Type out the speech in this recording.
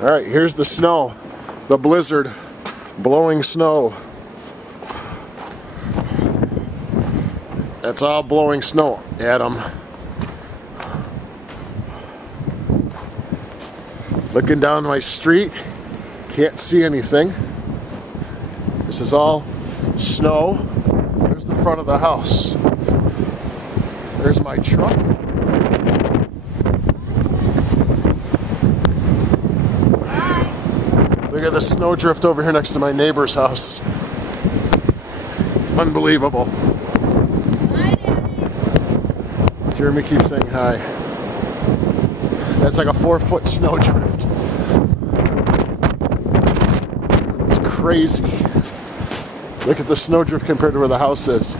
Alright, here's the snow. The blizzard. Blowing snow. That's all blowing snow, Adam. Looking down my street. Can't see anything. This is all snow. There's the front of the house. There's my truck. Look at the snowdrift over here next to my neighbor's house. It's unbelievable. Hi, Daddy. Jeremy keeps saying hi. That's like a 4-foot snowdrift. It's crazy. Look at the snowdrift compared to where the house is.